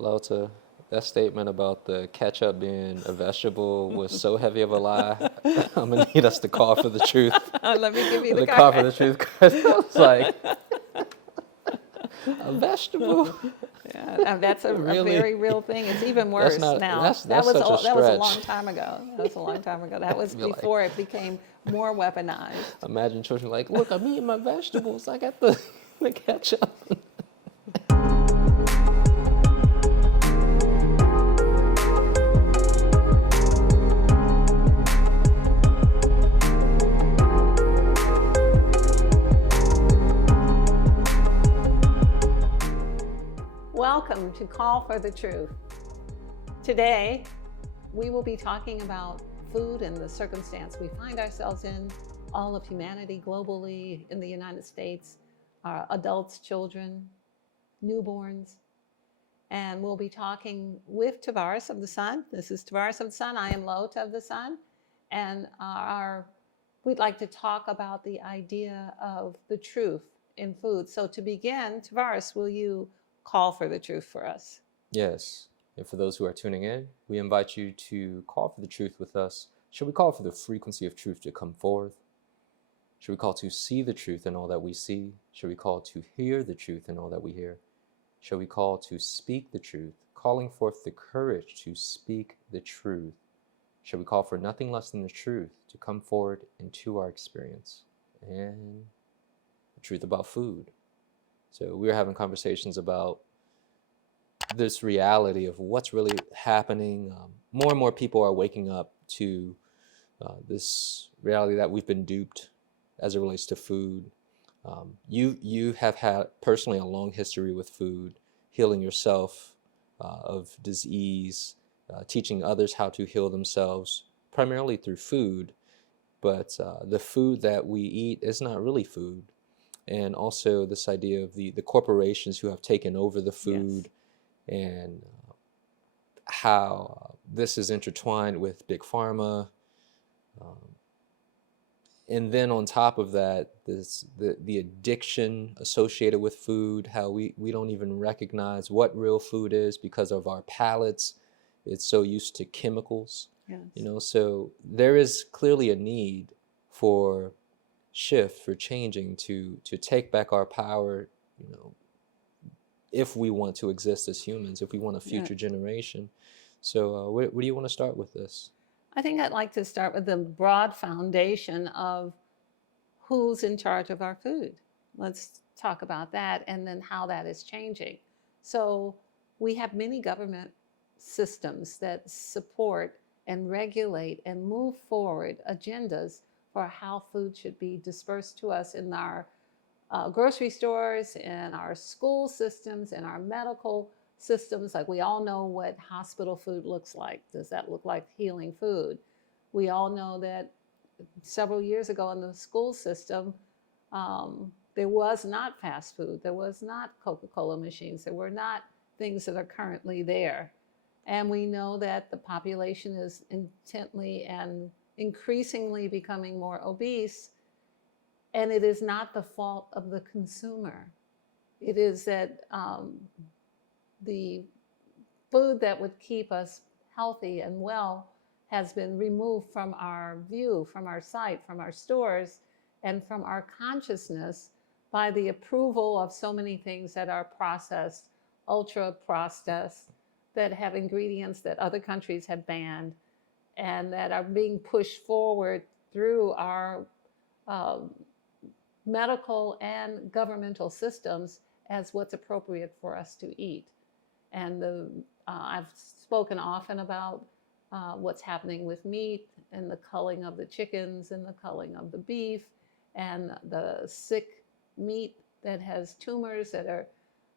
LaOta, that statement about the ketchup being a vegetable was so heavy of a lie. I'm gonna need us to call for the truth. Let me give you the The call for card. the truth, because I was like, a vegetable? Yeah, that's a Really? very real thing. It's even That's worse not. now. That's such a That was a stretch. long time ago. That was a long time ago. That was You're like, before it became more weaponized. imagine children like, look, I'm eating my vegetables. I got the the ketchup. Welcome to Call for the Truth. Today, we will be talking about food and the circumstance we find ourselves in, all of humanity globally, in the United States, adults, children, newborns. And we'll be talking with Tarvars of the Sun. This is Tarvars of the Sun. I am LaOta of the Sun. And we'd like to talk about the idea of the truth in food. So to begin, Tarvars, will you call for the truth for us? Yes. And for those who are tuning in, we invite you to call for the truth with us. Should we call for the frequency of truth to come forth? Should we call to see the truth in all that we see? Should we call to hear the truth in all that we hear? Shall we call to speak the truth, calling forth the courage to speak the truth? Shall we call for nothing less than the truth to come forward into our experience? And the truth about food. So we were having conversations about this reality of what's really happening. More and more people are waking up to this reality that we've been duped as it relates to food. You have had personally a long history with food, healing yourself of disease, teaching others how to heal themselves, primarily through food. But the food that we eat is not really food. And also this idea of the corporations who have taken over the food. Yes. And how this is intertwined with big pharma. And then on top of that, the addiction associated with food, how we don't even recognize what real food is because of our palates. It's so used to chemicals. Yes. So there is clearly a need for shift, for changing, to take back our power, if we want to exist as humans, if we want a future generation. So where do you want to start with this? I think I'd like to start with the broad foundation of who's in charge of our food. Let's talk about that and then how that is changing. So we have many government systems that support and regulate and move forward agendas for how food should be dispersed to us in our grocery stores, in our school systems, in our medical systems. Like, we all know what hospital food looks like. Does that look like healing food? We all know that several years ago in the school system, there was not fast food. There was not Coca-Cola machines. There were not things that are currently there. And we know that the population is intently and increasingly becoming more obese. And it is not the fault of the consumer. It is that the food that would keep us healthy and well has been removed from our view, from our sight, from our stores, and from our consciousness by the approval of so many things that are processed, ultra processed, that have ingredients that other countries have banned, and that are being pushed forward through our medical and governmental systems as what's appropriate for us to eat. And I've spoken often about what's happening with meat and the culling of the chickens and the culling of the beef and the sick meat that has tumors that are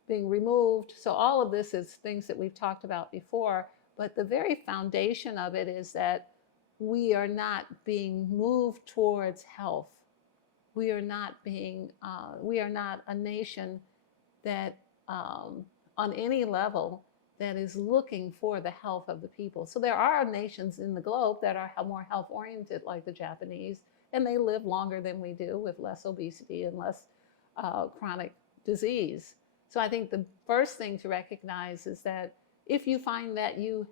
being removed. So all of this is things that we've talked about before, but the very foundation of it is that we are not being moved towards health. We are not a nation that on any level that is looking for the health of the people. So there are nations in the globe that are more health oriented, like the Japanese, and they live longer than we do with less obesity and less chronic disease. So I think the first thing to recognize is that if you find that you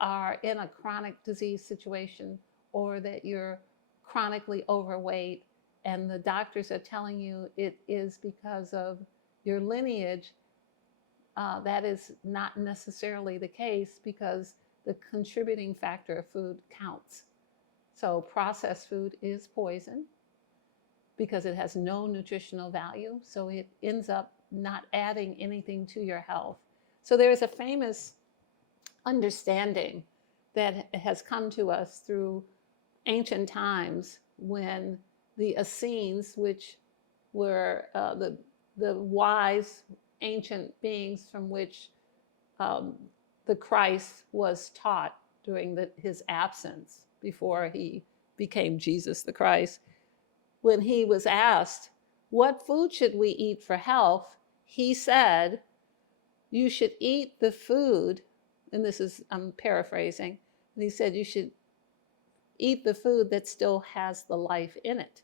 are in a chronic disease situation, or that you're chronically overweight and the doctors are telling you it is because of your lineage, that is not necessarily the case, because the contributing factor of food counts. So processed food is poison because it has no nutritional value. So it ends up not adding anything to your health. So there is a famous understanding that has come to us through ancient times, when the Essenes, which were the wise ancient beings from which the Christ was taught during his absence before he became Jesus the Christ, when he was asked, what food should we eat for health? He said, you should eat the food, and this is, I'm paraphrasing, and he said, you should eat the food that still has the life in it.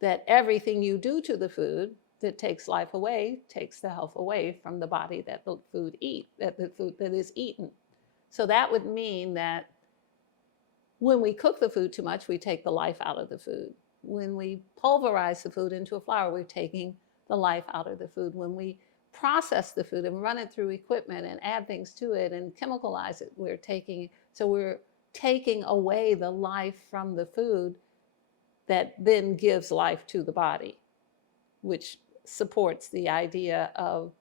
That everything you do to the food that takes life away takes the health away from the body that the food that is eaten. So that would mean that when we cook the food too much, we take the life out of the food. When we pulverize the food into a flour, we're taking the life out of the food. When we process the food and run it through equipment and add things to it and chemicalize it, we're taking away the life from the food that then gives life to the body, which supports the idea of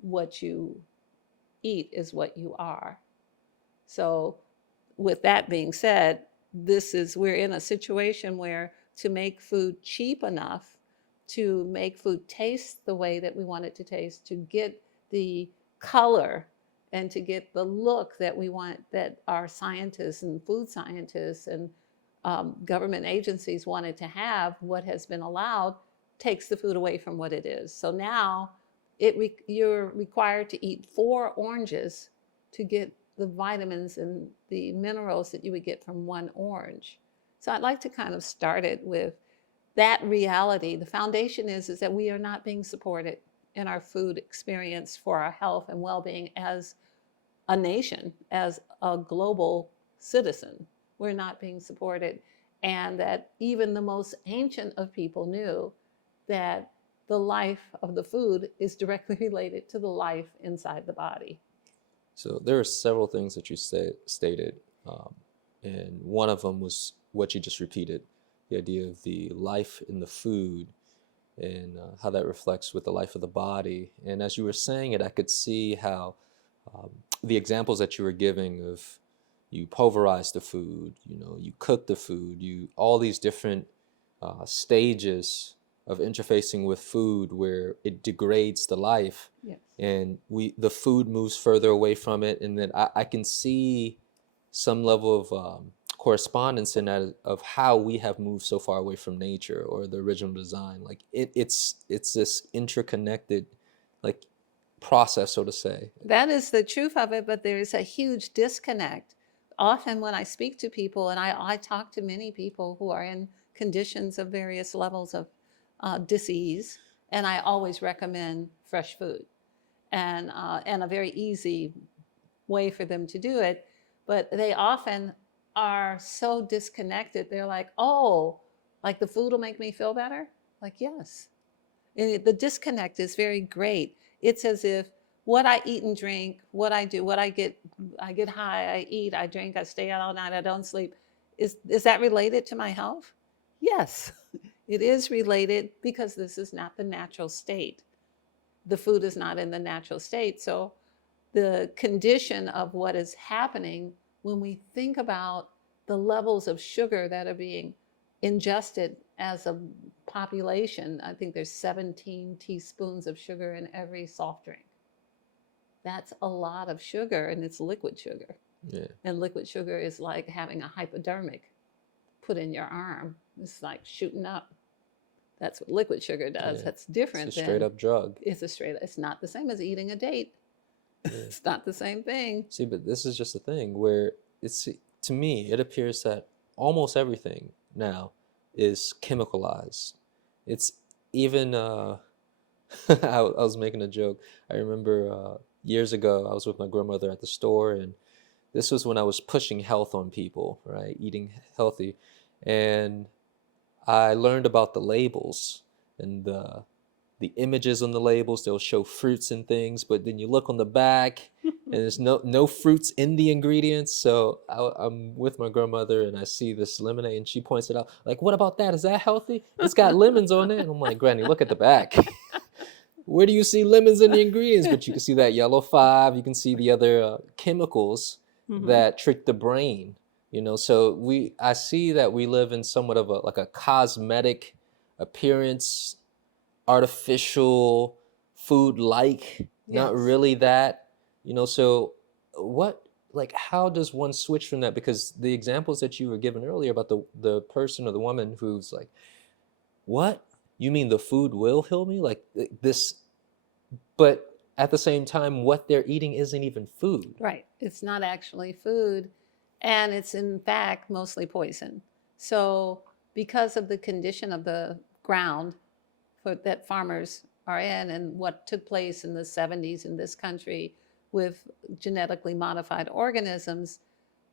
what you eat is what you are. So with that being said, we're in a situation where to make food cheap enough, to make food taste the way that we want it to taste, to get the color and to get the look that we want, that our scientists and food scientists and government agencies wanted to have, what has been allowed takes the food away from what it is. So now you're required to eat 4 oranges to get the vitamins and the minerals that you would get from 1 orange. So I'd like to kind of start it with that reality. The foundation is that we are not being supported in our food experience for our health and well-being as a nation, as a global citizen. We're not being supported. And that even the most ancient of people knew that the life of the food is directly related to the life inside the body. So there are several things that you stated, and one of them was what you just repeated, the idea of the life in the food and how that reflects with the life of the body. And as you were saying it, I could see how the examples that you were giving of you pulverize the food, you cook the food, all these different stages of interfacing with food where it degrades the life. Yes. And the food moves further away from it, and then I can see some level of correspondence in that of how we have moved so far away from nature or the original design. Like it's this interconnected like process, so to say. That is the truth of it, but there is a huge disconnect. Often when I speak to people, and I talk to many people who are in conditions of various levels of disease, and I always recommend fresh food and a very easy way for them to do it. But they often are so disconnected. They're like, oh, like the food will make me feel better? Like, yes. And the disconnect is very great. It's as if what I eat and drink, what I do, I get high, I eat, I drink, I stay out all night, I don't sleep. Is that related to my health? Yes, it is related, because this is not the natural state. The food is not in the natural state. So the condition of what is happening when we think about the levels of sugar that are being ingested as a population, I think there's 17 teaspoons of sugar in every soft drink. That's a lot of sugar, and it's liquid sugar. Yeah. And liquid sugar is like having a hypodermic put in your arm. It's like shooting up. That's what liquid sugar does. Yeah. That's different. It's a straight up drug. It's not the same as eating a date. Yeah. It's not the same thing. See, but this is just a thing where to me, it appears that almost everything now is chemicalized. It's even, I was making a joke. I remember years ago, I was with my grandmother at the store, and this was when I was pushing health on people, right? Eating healthy. And I learned about the labels and the images on the labels. They'll show fruits and things, but then you look on the back and there's no fruits in the ingredients. So I'm with my grandmother and I see this lemonade and she points it out. Like, what about that? Is that healthy? It's got lemons on it. And I'm like, Granny, look at the back. Where do you see lemons in the ingredients? But you can see that yellow 5. You can see the other chemicals that trick the brain. So I see that we live in somewhat of a cosmetic appearance, artificial food, not really that. So how does one switch from that? Because the examples that you were given earlier about the person or the woman who's like, what? You mean the food will heal me? Like this, but at the same time, what they're eating isn't even food. Right. It's not actually food, and it's in fact mostly poison. So because of the condition of the ground that farmers are in, and what took place in the 70s in this country with genetically modified organisms,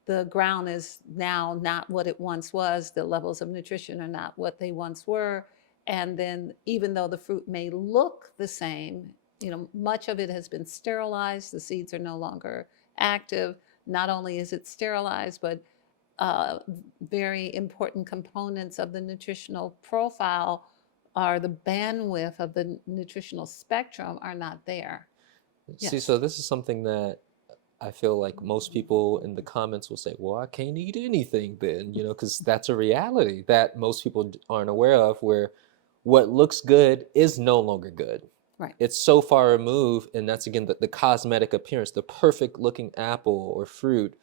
the ground is now not what it once was. The levels of nutrition are not what they once were. And then even though the fruit may look the same, much of it has been sterilized. The seeds are no longer active. Not only is it sterilized, but very important components of the nutritional profile are the bandwidth of the nutritional spectrum are not there. See, so this is something that I feel like most people in the comments will say, well, I can't eat anything then, because that's a reality that most people aren't aware of, where what looks good is no longer good. Right. It's so far removed, and that's, again, the cosmetic appearance, the perfect looking apple or fruit.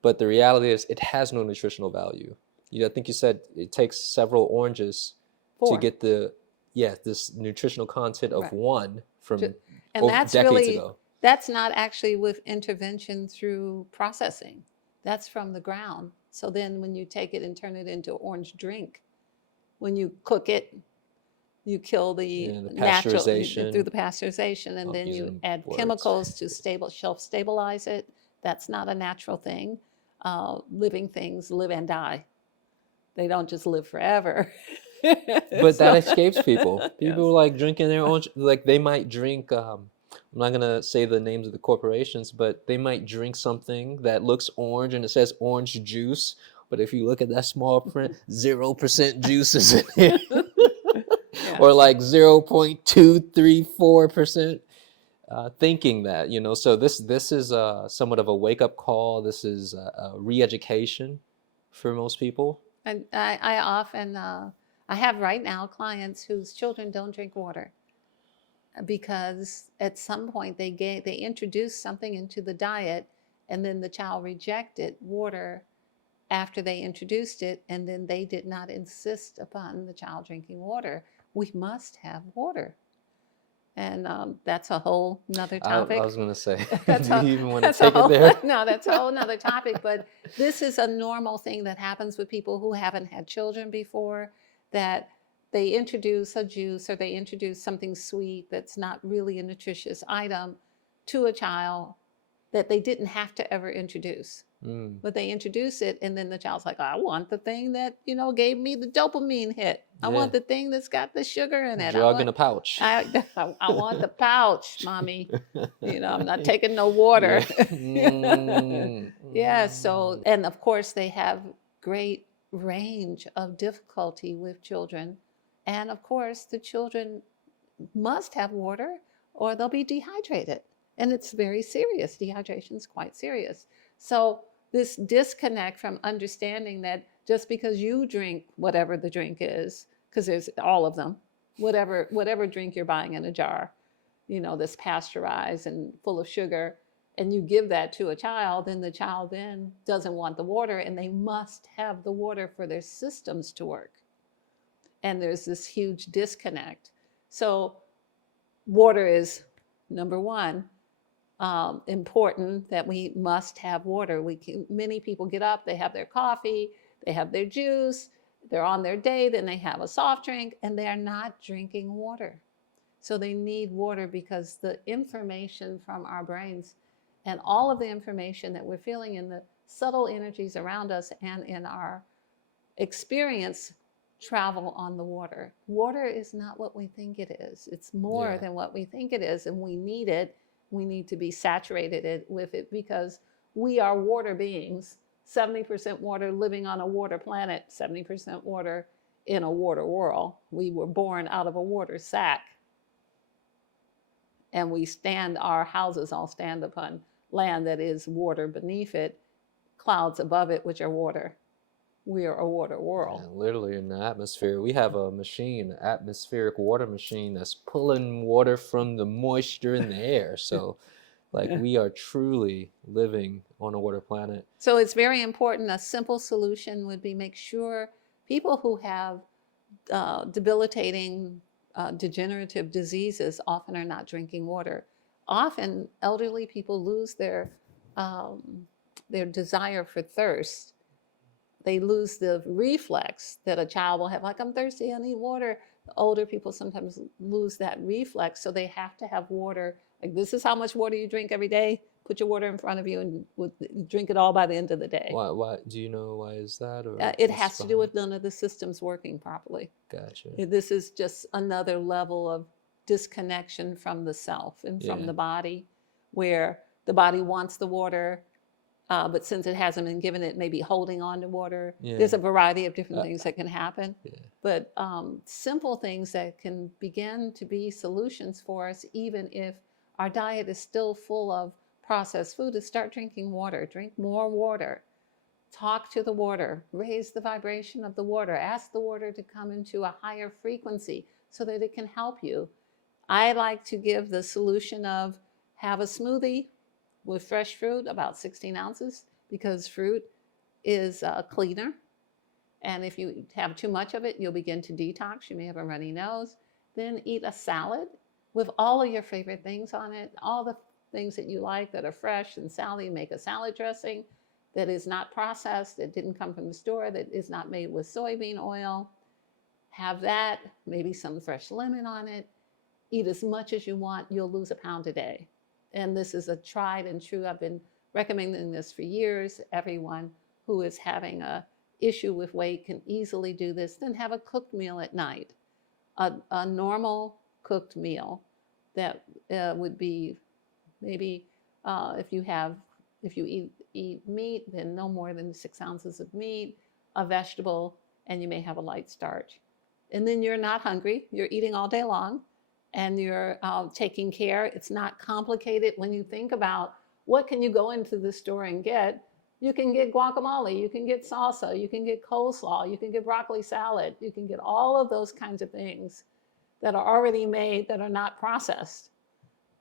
But the reality is it has no nutritional value. I think you said it takes several oranges to get this nutritional content of one from decades ago. That's not actually with intervention through processing. That's from the ground. So then when you take it and turn it into orange drink, when you cook it, you kill the natural through the pasteurization, and then you add chemicals to shelf stabilize it. That's not a natural thing. Living things live and die. They don't just live forever. But that escapes people. People like drinking their own, like they might drink, I'm not going to say the names of the corporations, but they might drink something that looks orange and it says orange juice. But if you look at that small print, 0% juice is in it. Or like 0.234%, thinking that, so this is somewhat of a wake-up call. This is a re-education for most people. And I often, I have right now clients whose children don't drink water because at some point they introduced something into the diet, and then the child rejected water after they introduced it, and then they did not insist upon the child drinking water. We must have water. And that's a whole nother topic. I was going to say, do you even want to take it there? No, that's a whole nother topic. But this is a normal thing that happens with people who haven't had children before, that they introduce a juice or they introduce something sweet that's not really a nutritious item to a child that they didn't have to ever introduce. But they introduce it, and then the child's like, I want the thing that, gave me the dopamine hit. I want the thing that's got the sugar in it. Drug in a pouch. I want the pouch, mommy. I'm not taking no water. So, and of course they have great range of difficulty with children. And of course the children must have water or they'll be dehydrated. And it's very serious. Dehydration is quite serious. So this disconnect from understanding that just because you drink whatever the drink is, because there's all of them, whatever drink you're buying in a jar, that's pasteurized and full of sugar, and you give that to a child, then the child then doesn't want the water, and they must have the water for their systems to work. And there's this huge disconnect. So water is number one. Important that we must have water. Many people get up, they have their coffee, they have their juice, they're on their day, then they have a soft drink, and they are not drinking water. So they need water because the information from our brains and all of the information that we're feeling in the subtle energies around us and in our experience travel on the water. Water is not what we think it is. It's more than what we think it is, and we need it. We need to be saturated with it because we are water beings. 70% water living on a water planet, 70% water in a water world. We were born out of a water sack. And our houses all stand upon land that is water beneath it, clouds above it, which are water. We are a water world. Yeah, literally in the atmosphere. We have a machine, an atmospheric water machine that's pulling water from the moisture in the air. So like we are truly living on a water planet. So it's very important. A simple solution would be make sure people who have debilitating degenerative diseases often are not drinking water. Often elderly people lose their desire for thirst. They lose the reflex that a child will have, like, I'm thirsty, I need water. The older people sometimes lose that reflex, so they have to have water. Like, this is how much water you drink every day. Put your water in front of you and drink it all by the end of the day. Why? Do you know why is that? Or it has to do with none of the systems working properly. Gotcha. This is just another level of disconnection from the self and from the body, where the body wants the water, but since it hasn't been given, it may be holding on to water. There's a variety of different things that can happen. But simple things that can begin to be solutions for us, even if our diet is still full of processed food, is start drinking water. Drink more water. Talk to the water. Raise the vibration of the water. Ask the water to come into a higher frequency so that it can help you. I like to give the solution of have a smoothie with fresh fruit, about 16 ounces, because fruit is cleaner. And if you have too much of it, you'll begin to detox. You may have a runny nose. Then eat a salad with all of your favorite things on it, all the things that you like that are fresh and salad. Make a salad dressing that is not processed, that didn't come from the store, that is not made with soybean oil. Have that, maybe some fresh lemon on it. Eat as much as you want. You'll lose 1 pound a day. And this is a tried and true. I've been recommending this for years. Everyone who is having a issue with weight can easily do this. Then have a cooked meal at night. A normal cooked meal that would be maybe if you eat meat, then no more than 6 ounces of meat, a vegetable, and you may have a light starch. And then you're not hungry. You're eating all day long. And you're taking care. It's not complicated when you think about what can you go into the store and get. You can get guacamole, you can get salsa, you can get coleslaw, you can get broccoli salad, you can get all of those kinds of things that are already made, that are not processed,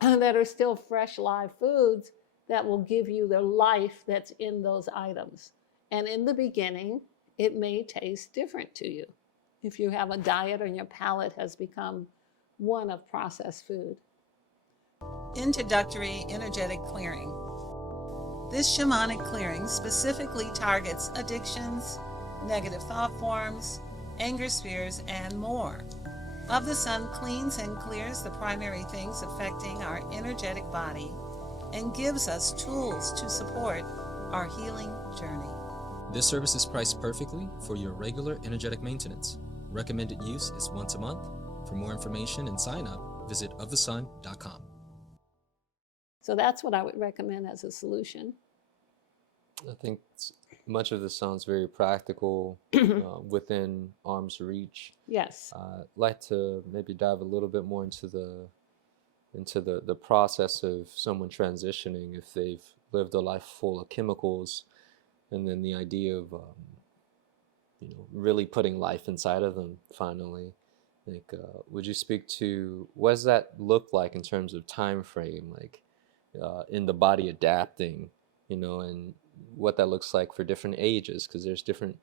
that are still fresh live foods that will give you the life that's in those items. And in the beginning, it may taste different to you if you have a diet and your palate has become one of processed food. Introductory energetic clearing. This shamanic clearing specifically targets addictions, negative thought forms, anger spheres, and more. Of the Sun cleans and clears the primary things affecting our energetic body and gives us tools to support our healing journey. This service is priced perfectly for your regular energetic maintenance. Recommended use is once a month. For more information and sign up, visit ofthesun.com. So that's what I would recommend as a solution. I think much of this sounds very practical, within arm's reach. Yes. I'd like to maybe dive a little bit more into the process of someone transitioning if they've lived a life full of chemicals, and then the idea of really putting life inside of them finally. Like, would you speak to what does that look like in terms of time frame, like in the body adapting, and what that looks like for different ages, because there's different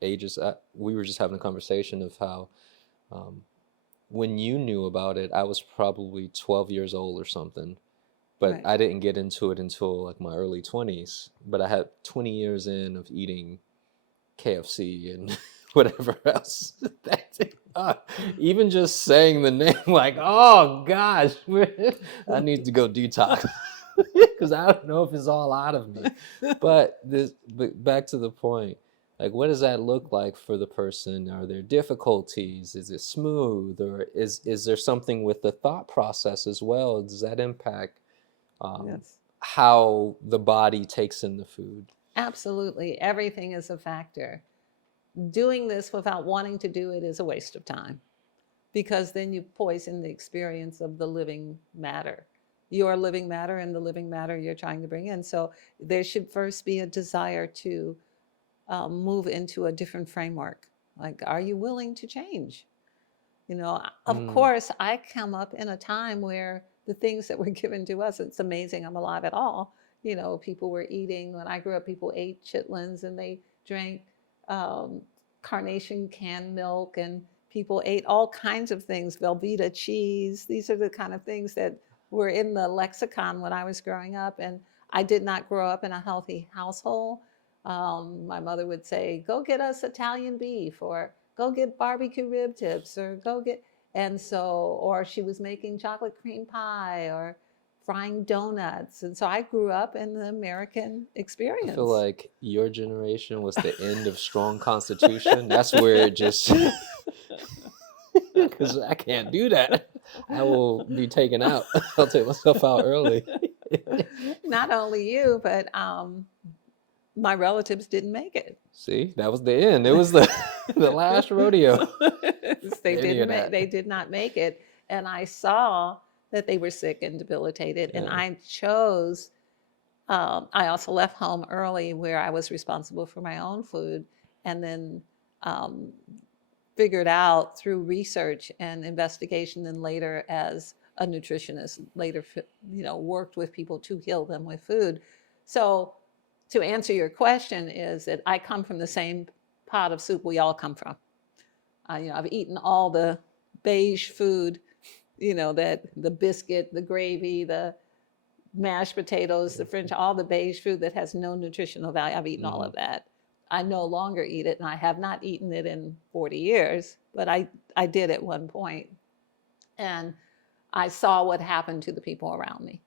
ages. We were just having a conversation of how when you knew about it, I was probably 12 years old or something, but Right. I didn't get into it until like my early 20s. But I had 20 years in of eating KFC and whatever else. Even just saying the name, like, oh gosh, I need to go detox because I don't know if it's all out of me. But back to the point, like, what does that look like for the person? Are there difficulties? Is it smooth, or is there something with the thought process as well? Does that impact Yes. how the body takes in the food? Absolutely. Everything is a factor. Doing this without wanting to do it is a waste of time, because then you poison the experience of the living matter, your living matter and the living matter you're trying to bring in. So there should first be a desire to move into a different framework. Like, are you willing to change? Of course, I come up in a time where the things that were given to us, it's amazing I'm alive at all. People were eating, when I grew up, people ate chitlins and they drank carnation canned milk, and people ate all kinds of things, Velveeta cheese. These are the kind of things that were in the lexicon when I was growing up. And I did not grow up in a healthy household. My mother would say, go get us Italian beef, or go get barbecue rib tips, or go get, or she was making chocolate cream pie or frying donuts. And so I grew up in the American experience. I feel like your generation was the end of strong constitution. That's where it just, because I can't do that. I will be taken out. I'll take myself out early. Not only you, but my relatives didn't make it. See, that was the end. It was the last rodeo. They did not make it. And I saw that they were sick and debilitated. Yeah. And I chose, I also left home early, where I was responsible for my own food, and then figured out through research and investigation, and later as a nutritionist, later, worked with people to heal them with food. So to answer your question is that I come from the same pot of soup we all come from. I've eaten all the beige food, that the biscuit, the gravy, the mashed potatoes, the French, all the beige food that has no nutritional value. I've eaten all of that. I no longer eat it, and I have not eaten it in 40 years, but I did at one point. And I saw what happened to the people around me.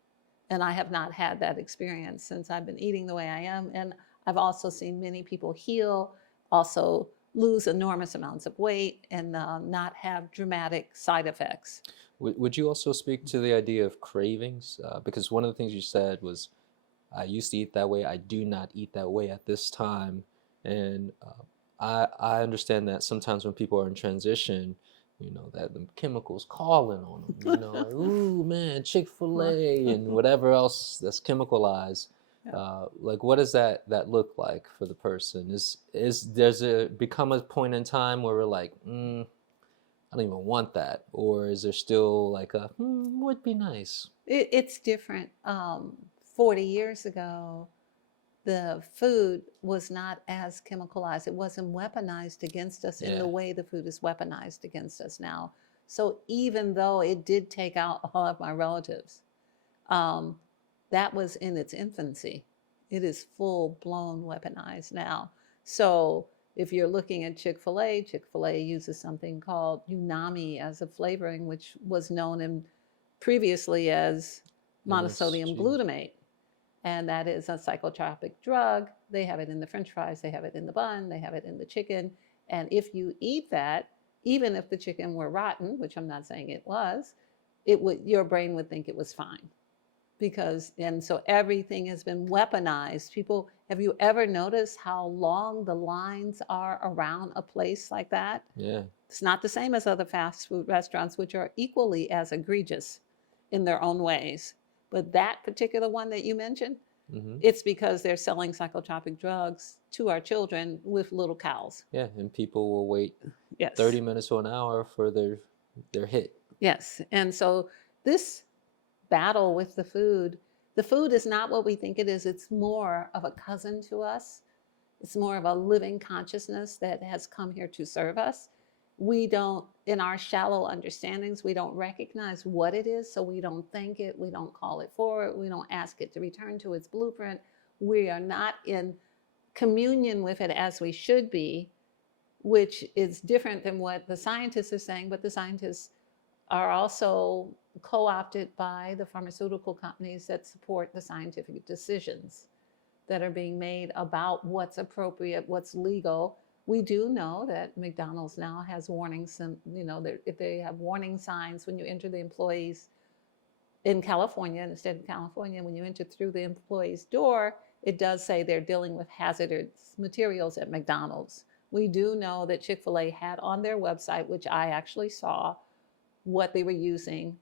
And I have not had that experience since I've been eating the way I am. And I've also seen many people heal, also lose enormous amounts of weight, and not have dramatic side effects. Would you also speak to the idea of cravings? Because one of the things you said was, I used to eat that way. I do not eat that way at this time. And I understand that sometimes when people are in transition, that the chemicals calling on them, like, ooh, man, Chick-fil-A and whatever else that's chemicalized. Yeah. Like, what does that look like for the person? Does it become a point in time where we're like, I don't even want that? Or is there still like would be nice? It's different. 40 years ago, the food was not as chemicalized. It wasn't weaponized against us in the way the food is weaponized against us now. So even though it did take out all of my relatives, that was in its infancy. It is full-blown weaponized now. So if you're looking at Chick-fil-A, Chick-fil-A uses something called umami as a flavoring, which was known previously as monosodium glutamate. And that is a psychotropic drug. They have it in the French fries, they have it in the bun, they have it in the chicken. And if you eat that, even if the chicken were rotten, which I'm not saying it was, your brain would think it was fine. And so everything has been weaponized. People, have you ever noticed how long the lines are around a place like that? Yeah. It's not the same as other fast food restaurants, which are equally as egregious in their own ways. But that particular one that you mentioned, it's because they're selling psychotropic drugs to our children with little cows. Yeah, and people will wait 30 minutes to an hour for their hit. Yes, and so this battle with the food is not what we think it is. It's more of a cousin to us. It's more of a living consciousness that has come here to serve us. We don't, in our shallow understandings, we don't recognize what it is, so we don't thank it, we don't call it forward, we don't ask it to return to its blueprint. We are not in communion with it as we should be. which is different than what the scientists are saying, but the scientists are also co-opted by the pharmaceutical companies that support the scientific decisions that are being made about what's appropriate, what's legal. We do know that McDonald's now has warnings, and if they have warning signs when you enter the employees in California, in the state of California, when you enter through the employee's door, it does say they're dealing with hazardous materials at McDonald's. We do know that Chick-fil-A had on their website, which I actually saw, what they were using,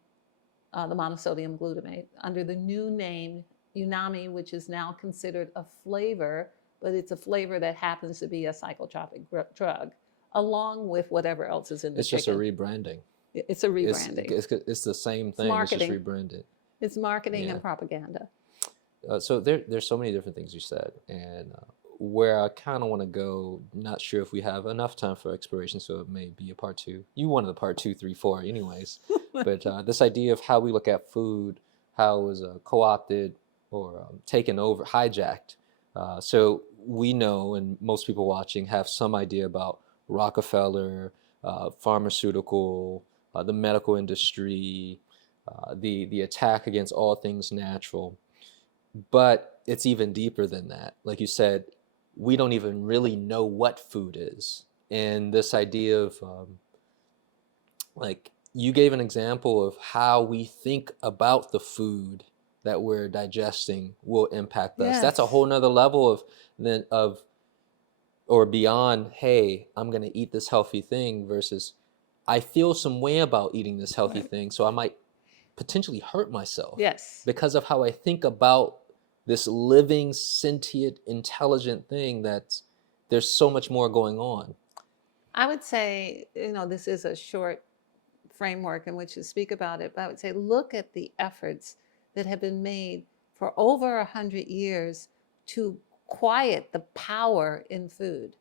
the monosodium glutamate, under the new name Unami, which is now considered a flavor, but it's a flavor that happens to be a psychotropic drug, along with whatever else is in the chicken. It's just a rebranding. It's a rebranding. It's the same thing. It's just rebranded. It's marketing and propaganda. So there's so many different things you said, and where I kind of want to go, not sure if we have enough time for exploration, so it may be a part 2. You wanted the part 2, 3, 4 anyways. But this idea of how we look at food, how it was co-opted or taken over, hijacked. So we know, and most people watching have some idea about Rockefeller, pharmaceutical, the medical industry, the attack against all things natural. But it's even deeper than that. Like you said, we don't even really know what food is. And this idea of, like, you gave an example of how we think about the food that we're digesting will impact us. Yes. That's a whole nother level or beyond, hey, I'm going to eat this healthy thing versus I feel some way about eating this healthy thing, so I might potentially hurt myself. Yes. Because of how I think about this living, sentient, intelligent thing that's, there's so much more going on. I would say, this is a short framework in which to speak about it, but I would say look at the efforts that have been made for over 100 years to quiet the power in food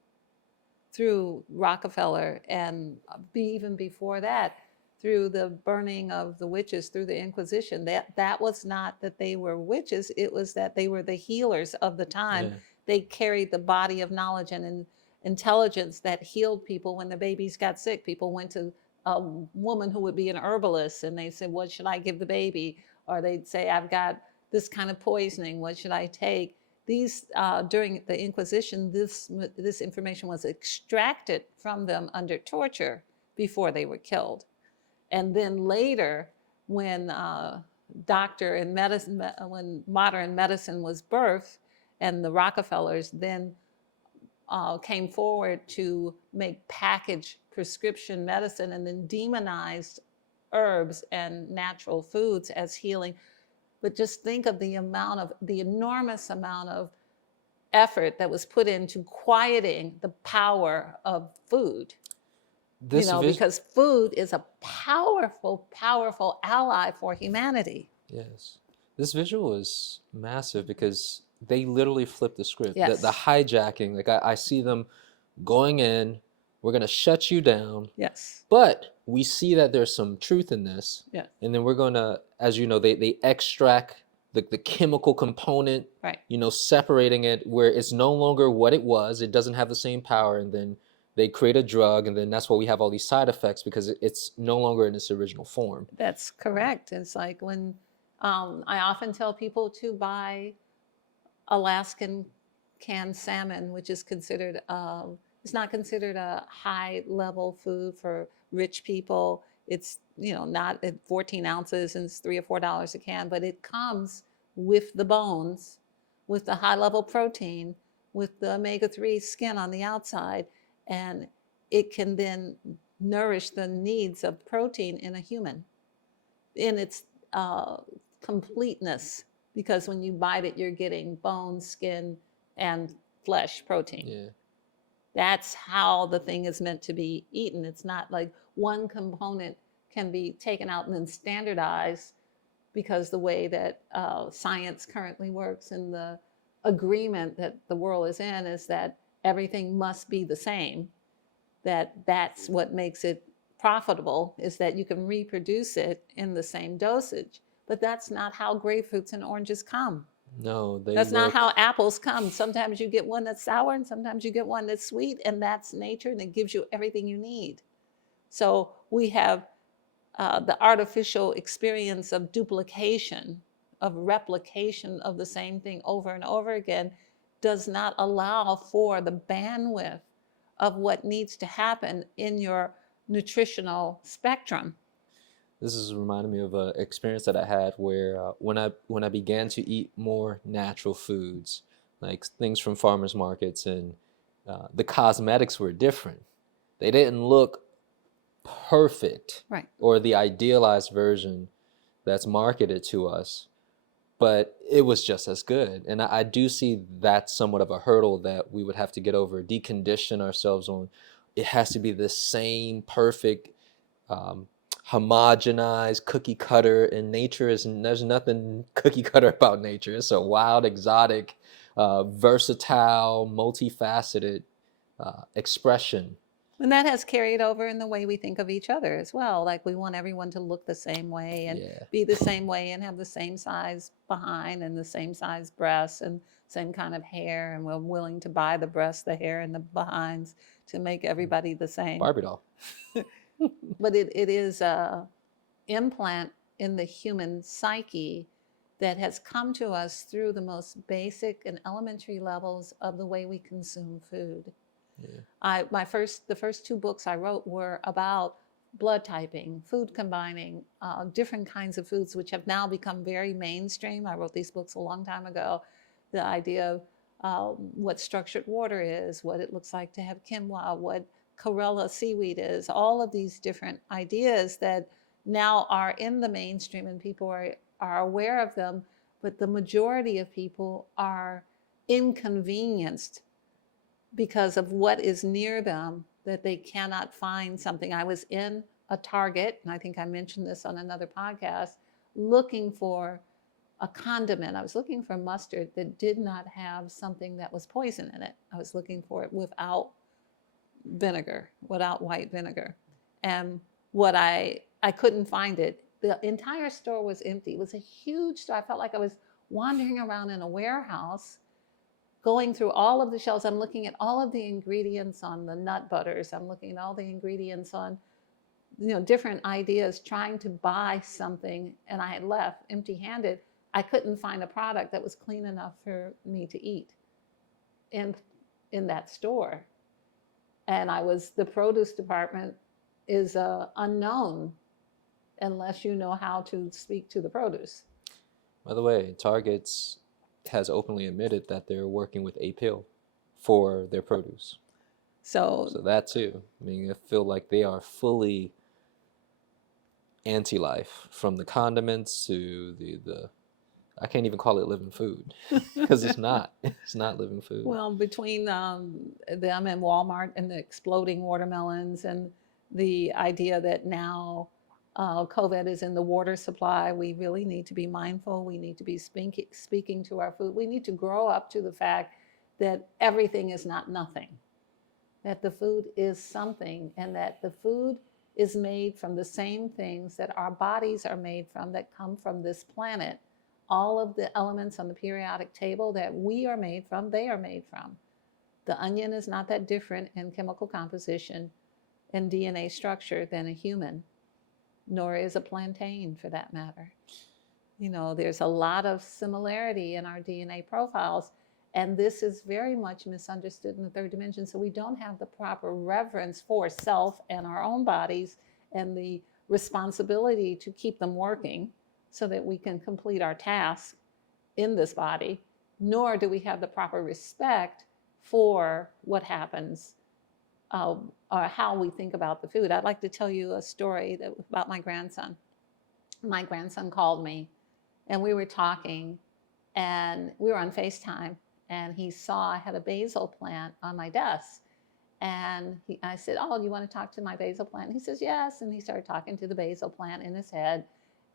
through Rockefeller, and even before that, through the burning of the witches, through the Inquisition. That was not that they were witches, it was that they were the healers of the time. Yeah. They carried the body of knowledge and intelligence that healed people when the babies got sick. People went to a woman who would be an herbalist, and they said, what should I give the baby? Or they'd say, I've got this kind of poisoning, what should I take? These, during the Inquisition, this information was extracted from them under torture before they were killed. And then later, when when modern medicine was birthed, and the Rockefellers then came forward to make packaged prescription medicine and then demonized herbs and natural foods as healing. But just think of the enormous amount of effort that was put into quieting the power of food. Because food is a powerful, powerful ally for humanity. Yes. This visual is massive because they literally flip the script. Yes. The hijacking, like I see them going in, we're going to shut you down. Yes. But we see that there's some truth in this. Yeah. And then we're going to, as you know, they extract the chemical component, right. Separating it where it's no longer what it was. It doesn't have the same power. And then they create a drug, and then that's why we have all these side effects, because it's no longer in its original form. That's correct. It's like when I often tell people to buy Alaskan canned salmon, which is considered, it's not considered a high-level food for rich people. It's, not at 14 ounces, and it's $3 or $4 a can, but it comes with the bones, with the high-level protein, with the omega-3 skin on the outside, and it can then nourish the needs of protein in a human in its completeness, because when you bite it, you're getting bone, skin, and flesh protein. Yeah. That's how the thing is meant to be eaten. It's not like one component can be taken out and then standardized, because the way that science currently works and the agreement that the world is in is that everything must be the same. That's what makes it profitable, is that you can reproduce it in the same dosage. But that's not how grapefruits and oranges come. No, they That's not look. how apples come. Sometimes you get one that's sour and sometimes you get one that's sweet, and that's nature, and it gives you everything you need. So we have the artificial experience of duplication, of replication of the same thing over and over again, does not allow for the bandwidth of what needs to happen in your nutritional spectrum. This is reminding me of an experience that I had where when I began to eat more natural foods, like things from farmers markets, and the cosmetics were different. They didn't look perfect, Right. or the idealized version that's marketed to us, but it was just as good. And I do see that somewhat of a hurdle that we would have to get over, decondition ourselves on. It has to be the same perfect, um, homogenized cookie cutter, and nature is, there's nothing cookie cutter about nature. It's a wild, exotic, versatile, multifaceted expression. And that has carried over in the way we think of each other as well. Like we want everyone to look the same way and Yeah. be the same way and have the same size behind and the same size breasts and same kind of hair. And we're willing to buy the breasts, the hair, and the behinds to make everybody the same. Barbie doll. But it is a implant in the human psyche that has come to us through the most basic and elementary levels of the way we consume food. Yeah. The first two books I wrote were about blood typing, food combining, different kinds of foods, which have now become very mainstream. I wrote these books a long time ago. The idea of what structured water is, what it looks like to have quinoa, what chlorella seaweed is, all of these different ideas that now are in the mainstream and people are aware of them, but the majority of people are inconvenienced because of what is near them, that they cannot find something. I was in a Target, and I think I mentioned this on another podcast, looking for a condiment. I was looking for mustard that did not have something that was poison in it. I was looking for it without vinegar, without white vinegar. And what I couldn't find it. The entire store was empty. It was a huge store. I felt like I was wandering around in a warehouse, going through all of the shelves. I'm looking at all of the ingredients on the nut butters. I'm looking at all the ingredients on, different ideas, trying to buy something. And I had left empty-handed. I couldn't find a product that was clean enough for me to eat in that store. And the produce department is unknown unless you know how to speak to the produce. By the way, Target's has openly admitted that they're working with a pill for their produce. So that too. I mean, I feel like they are fully anti-life, from the condiments to the I can't even call it living food because it's not. It's not living food. Well, between them and Walmart and the exploding watermelons and the idea that now COVID is in the water supply, we really need to be mindful. We need to be speaking to our food. We need to grow up to the fact that everything is not nothing, that the food is something, and that the food is made from the same things that our bodies are made from, that come from this planet. All of the elements on the periodic table that we are made from, they are made from. The onion is not that different in chemical composition and DNA structure than a human, nor is a plantain for that matter. There's a lot of similarity in our DNA profiles, and this is very much misunderstood in the third dimension. So we don't have the proper reverence for self and our own bodies and the responsibility to keep them working so that we can complete our task in this body, nor do we have the proper respect for what happens or how we think about the food. I'd like to tell you a story about my grandson. My grandson called me, and we were talking, and we were on FaceTime, and he saw I had a basil plant on my desk. And I said, "Oh, do you want to talk to my basil plant?" And he says, "Yes." And he started talking to the basil plant in his head.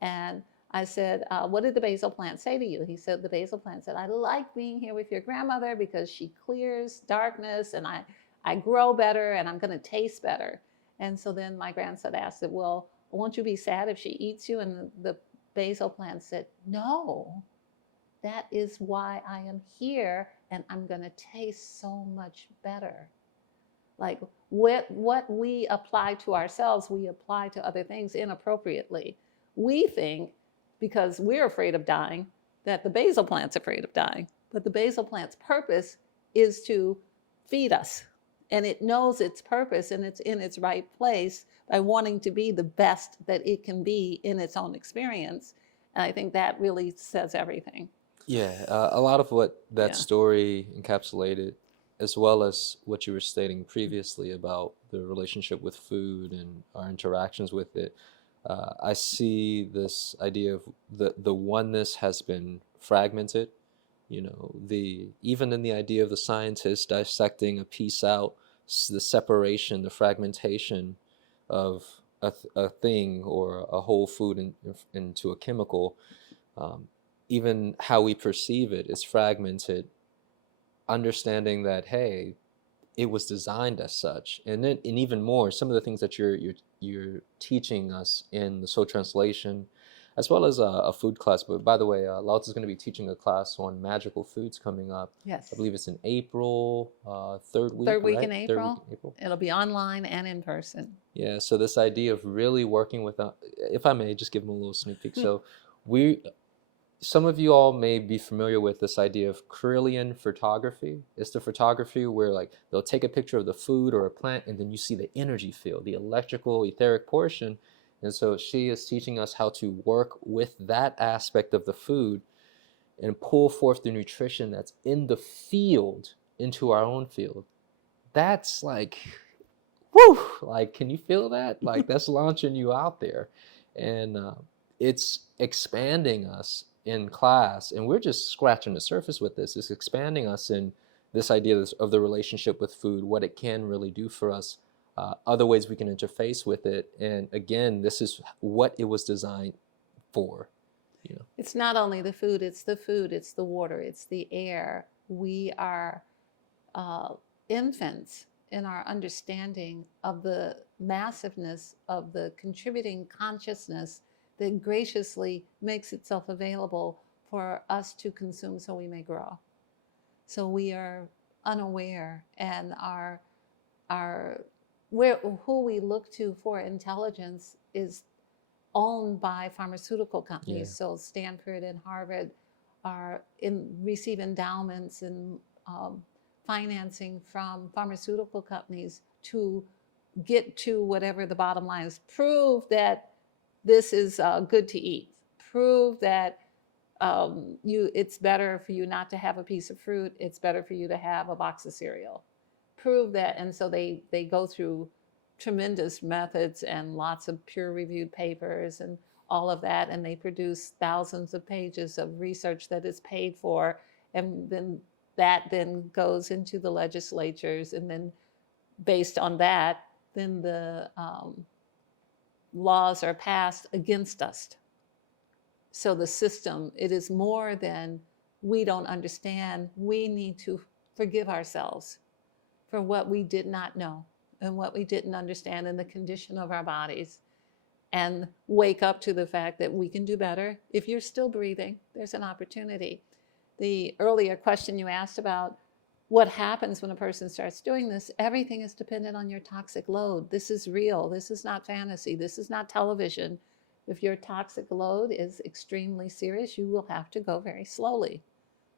And I said, "What did the basil plant say to you?" He said, the basil plant said, "I like being here with your grandmother because she clears darkness, and I grow better, and I'm going to taste better." And so then my grandson asked it, "Well, won't you be sad if she eats you?" And the basil plant said, "No, that is why I am here, and I'm going to taste so much better. Like what we apply to ourselves, we apply to other things inappropriately. We think, because we're afraid of dying, that the basil plant's afraid of dying. But the basil plant's purpose is to feed us. And it knows its purpose, and it's in its right place by wanting to be the best that it can be in its own experience. And I think that really says everything. Yeah, a lot of what that Yeah. story encapsulated, as well as what you were stating previously about the relationship with food and our interactions with it, I see this idea of the oneness has been fragmented. You know, even in the idea of the scientist dissecting a piece out, the separation, the fragmentation of a thing or a whole food into a chemical, even how we perceive it is fragmented. Understanding that, hey, it was designed as such, and then, and even more, some of the things that you're teaching us in the soul translation, as well as a food class. But by the way, LaOta is going to be teaching a class on magical foods coming up. Yes. I believe it's in April, third week, Third week right? in April. Third week in April. It'll be online and in person. Yeah. So this idea of really working with, if I may, just give them a little sneak peek. So some of you all may be familiar with this idea of Kirlian photography. It's the photography where like they'll take a picture of the food or a plant, and then you see the energy field, the electrical, etheric portion. And so she is teaching us how to work with that aspect of the food and pull forth the nutrition that's in the field into our own field. That's like, whoo, like, can you feel that? Like, that's launching you out there. And it's expanding us in class, and we're just scratching the surface with this. It's expanding us in this idea of the relationship with food, what it can really do for us, other ways we can interface with it. And again, this is what it was designed for. You know, it's not only the food, it's the water, it's the air. We are infants in our understanding of the massiveness of the contributing consciousness that graciously makes itself available for us to consume so we may grow. So we are unaware, and who we look to for intelligence is owned by pharmaceutical companies. Yeah. So Stanford and Harvard receive endowments and financing from pharmaceutical companies to get to whatever the bottom line is. Prove that this is good to eat. Prove that it's better for you not to have a piece of fruit. It's better for you to have a box of cereal. Prove that. And so they go through tremendous methods and lots of peer-reviewed papers and all of that. And they produce thousands of pages of research that is paid for. And then that then goes into the legislatures. And then based on that, then the laws are passed against us. So the system, it is more than we don't understand. We need to forgive ourselves for what we did not know and what we didn't understand in the condition of our bodies, and wake up to the fact that we can do better. If you're still breathing, there's an opportunity. The earlier question you asked about what happens when a person starts doing this, everything is dependent on your toxic load. This is real. This is not fantasy. This is not television. If your toxic load is extremely serious, you will have to go very slowly.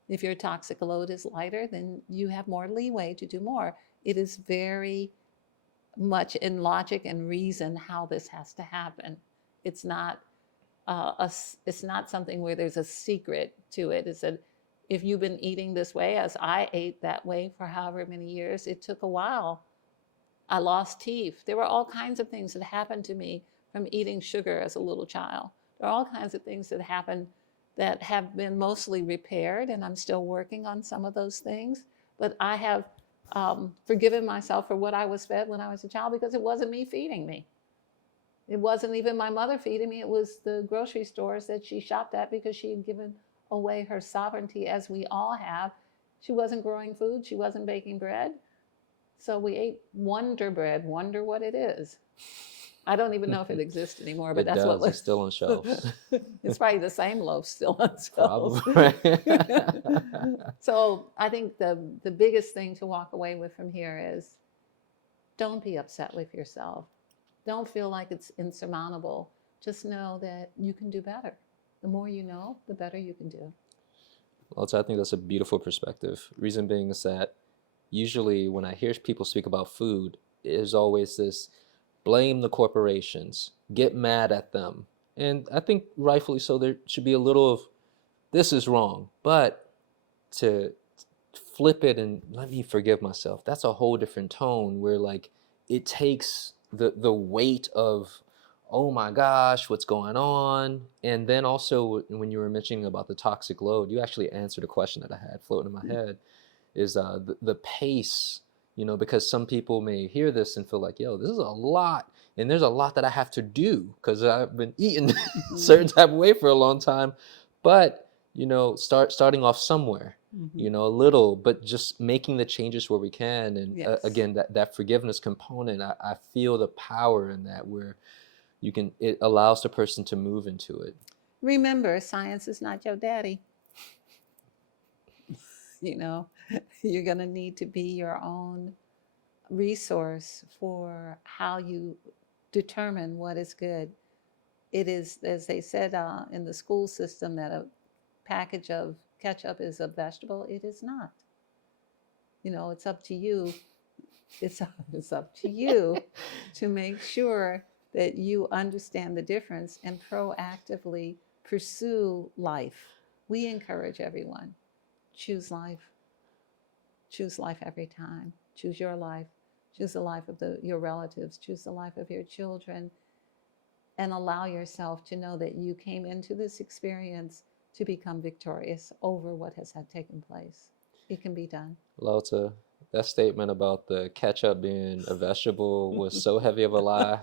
If your toxic load is lighter, then you have more leeway to do more. It is very much in logic and reason how this has to happen. It's not it's not something where there's a secret to it. It's that if you've been eating this way, as I ate that way for however many years, it took a while. I lost teeth. There were all kinds of things that happened to me from eating sugar as a little child. There are all kinds of things that happened that have been mostly repaired, and I'm still working on some of those things. But I have forgiven myself for what I was fed when I was a child, because it wasn't me feeding me. It wasn't even my mother feeding me. It was the grocery stores that she shopped at, because she had given away her sovereignty, as we all have. She wasn't growing food. She wasn't baking bread. So we ate Wonder Bread. Wonder what it is. I don't even know if it exists anymore, but It that's what does. It's still on shelves. it's probably the same loaf still on shelves. Probably. So I think the biggest thing to walk away with from here is don't be upset with yourself. Don't feel like it's insurmountable. Just know that you can do better. The more you know, the better you can do. Well, so I think that's a beautiful perspective. Reason being is that usually when I hear people speak about food, there's always this blame the corporations, get mad at them. And I think rightfully so, there should be a little of this is wrong. But to flip it and let me forgive myself, that's a whole different tone where like it takes the weight of, oh my gosh, what's going on? And then also when you were mentioning about the toxic load, you actually answered a question that I had floating in my head is the pace, because some people may hear this and feel like, yo, this is a lot. And there's a lot that I have to do because I've been eating a certain type of way for a long time. But, starting off somewhere, a little, but just making the changes where we can. And Yes. Again, that forgiveness component, I feel the power in that where it allows the person to move into it. Remember, science is not your daddy. You're going to need to be your own resource for how you determine what is good. It is, as they said in the school system, that a package of ketchup is a vegetable. It is not. It's up to you. It's up to you to make sure that you understand the difference and proactively pursue life. We encourage everyone. Choose life. Choose life every time. Choose your life. Choose the life of your relatives. Choose the life of your children. And allow yourself to know that you came into this experience to become victorious over what has had taken place. It can be done. LaOta, that statement about the ketchup being a vegetable was so heavy of a lie.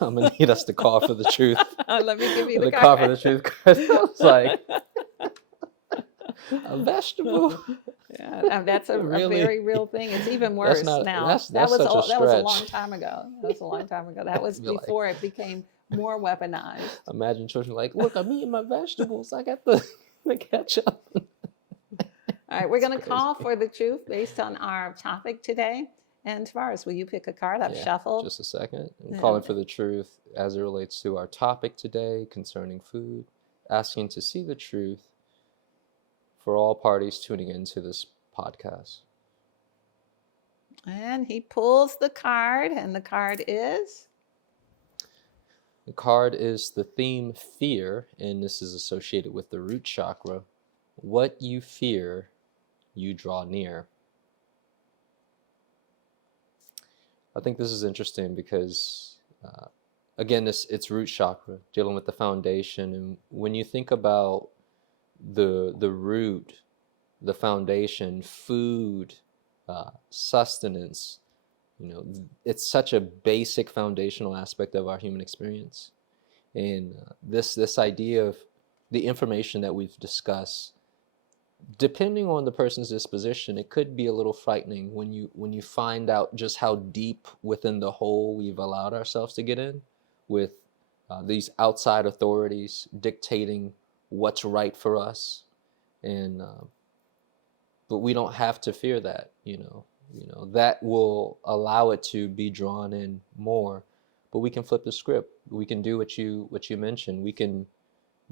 I'm going to need us to call for the truth. Let me give you the call for the truth, because I was like, a vegetable? Yeah, that's a very real thing. It's even worse now. That was a long time ago. That was before it became more weaponized. Imagine children like, look, I'm eating my vegetables. I got the ketchup. All right, we're going to call for the truth based on our topic today. And Tarvars, will you pick a card? I've shuffled. Just a second. I'm calling for the truth as it relates to our topic today concerning food, asking to see the truth for all parties tuning into this podcast. And he pulls the card, and the card is? The card is the theme fear, and this is associated with the root chakra. What you fear, you draw near. I think this is interesting because, again, it's root chakra, dealing with the foundation. And when you think about the root, the foundation, food, sustenance, it's such a basic foundational aspect of our human experience. And this idea of the information that we've discussed, depending on the person's disposition, it could be a little frightening when you find out just how deep within the hole we've allowed ourselves to get in with these outside authorities dictating what's right for us. And but we don't have to fear that, that will allow it to be drawn in more. But we can flip the script. We can do what you mentioned. We can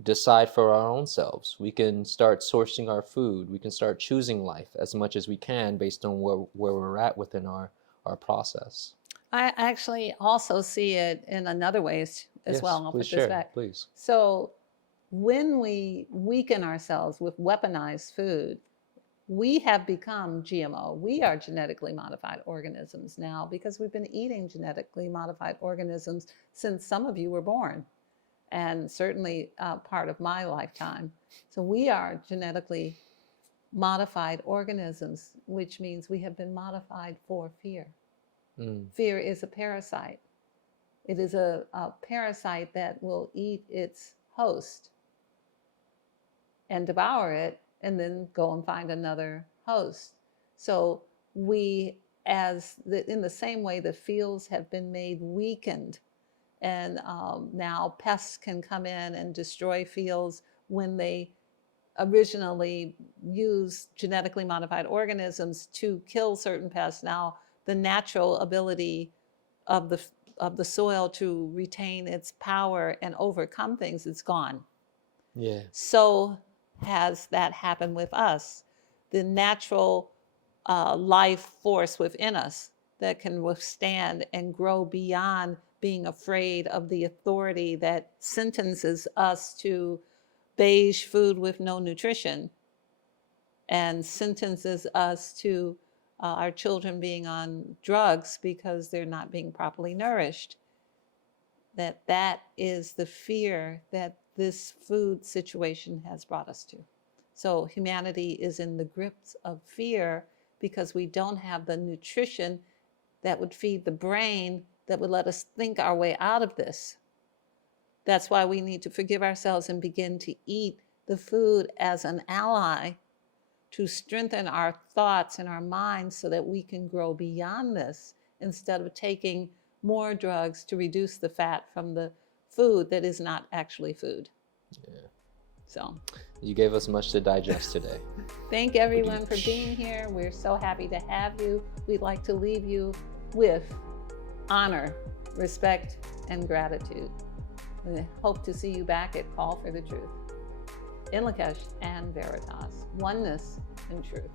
decide for our own selves. We can start sourcing our food. We can start choosing life as much as we can based on where we're at within our process. I actually also see it in another way as well. I'll put this back. Please. So when we weaken ourselves with weaponized food, we have become GMO. We are genetically modified organisms now because we've been eating genetically modified organisms since some of you were born, and certainly part of my lifetime. So we are genetically modified organisms, which means we have been modified for fear. Fear is a parasite. It is a parasite that will eat its host and devour it and then go and find another host. So we, in the same way the fields have been made weakened And now pests can come in and destroy fields when they originally used genetically modified organisms to kill certain pests. Now the natural ability of the soil to retain its power and overcome things is gone. Yeah. So has that happened with us. The natural life force within us that can withstand and grow beyond being afraid of the authority that sentences us to beige food with no nutrition and sentences us to our children being on drugs because they're not being properly nourished. That is the fear that this food situation has brought us to. So humanity is in the grips of fear because we don't have the nutrition that would feed the brain that would let us think our way out of this. That's why we need to forgive ourselves and begin to eat the food as an ally to strengthen our thoughts and our minds so that we can grow beyond this instead of taking more drugs to reduce the fat from the food that is not actually food. Yeah. So You gave us much to digest today. thank everyone for being here. We're so happy to have you. We'd like to leave you with honor, respect, and gratitude. We hope to see you back at Call for the Truth. In Lakesh and Veritas, oneness and truth.